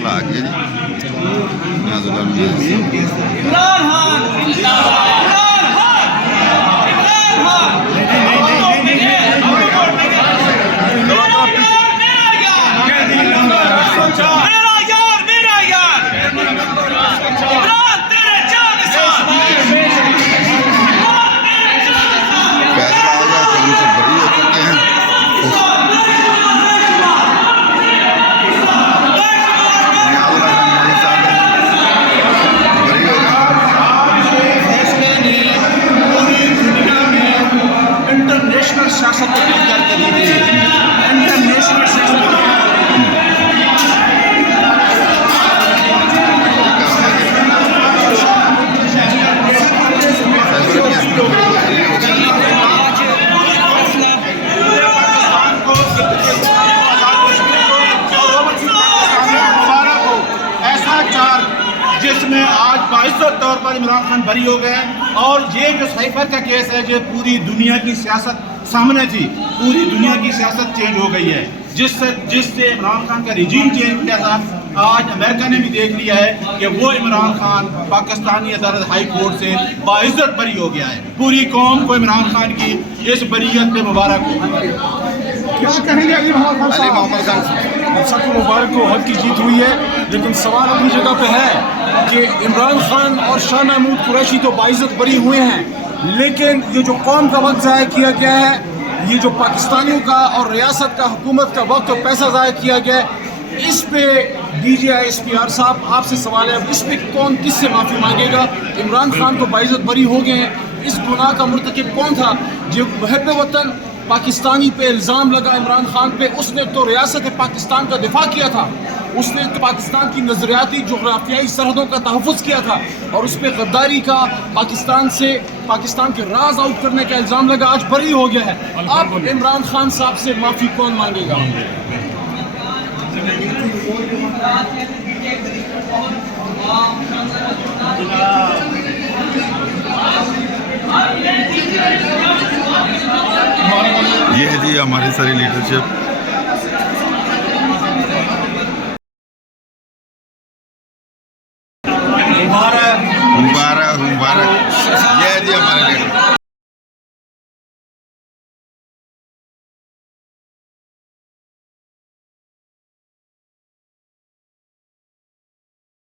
फैसला आ गया जी। जिसमें आज बाइज्जत तौर पर इमरान खान बरी हो गए और ये जो साइफर का केस है, जो पूरी दुनिया की सियासत सामने थी, पूरी दुनिया की सियासत चेंज हो गई है, जिससे इमरान खान का रिजीम चेंज किया था। आज अमेरिका ने भी देख लिया है कि वो इमरान खान पाकिस्तानी अदालत हाई कोर्ट से बाइज्जत बरी हो गया है। पूरी कौम को इमरान खान की इस बरीयत पे मुबारक हो। क्या कहेंगे अली मोहम्मद खान? सबको मुबारक हो, हक की जीत हुई है, लेकिन सवाल अपनी जगह पे है कि इमरान खान और शाह महमूद कुरैशी तो बाइज्जत बरी हुए हैं, लेकिन ये जो कौम का वक्त ज़ाया किया गया है, ये जो पाकिस्तानियों का और रियासत का हुकूमत का वक्त और पैसा ज़ाया किया गया है, इस पे DGISPR साहब आपसे सवाल है, इस पे कौन किससे माफ़ी मांगेगा? इमरान खान तो बाइज्जत बरी हो गए हैं, इस गुनाह का मुर्तकिब कौन था? जो महब वतन पाकिस्तानी पे इल्ज़ाम लगा इमरान खान पे, उसने तो रियासत पाकिस्तान का दिफा किया था, उसने तो पाकिस्तान की नज़रियाती जोग्राफियाई सरहदों का तहफ़्फ़ुज़ किया था और उस पर गद्दारी का, पाकिस्तान के राज आउट करने का इल्ज़ाम लगा, आज बरी हो गया है। अब इमरान खान साहब से माफ़ी कौन मांगेगा? ये है जी हमारी सारी लीडरशिप। मुबारक मुबारक, ये है जी हमारे लीडर।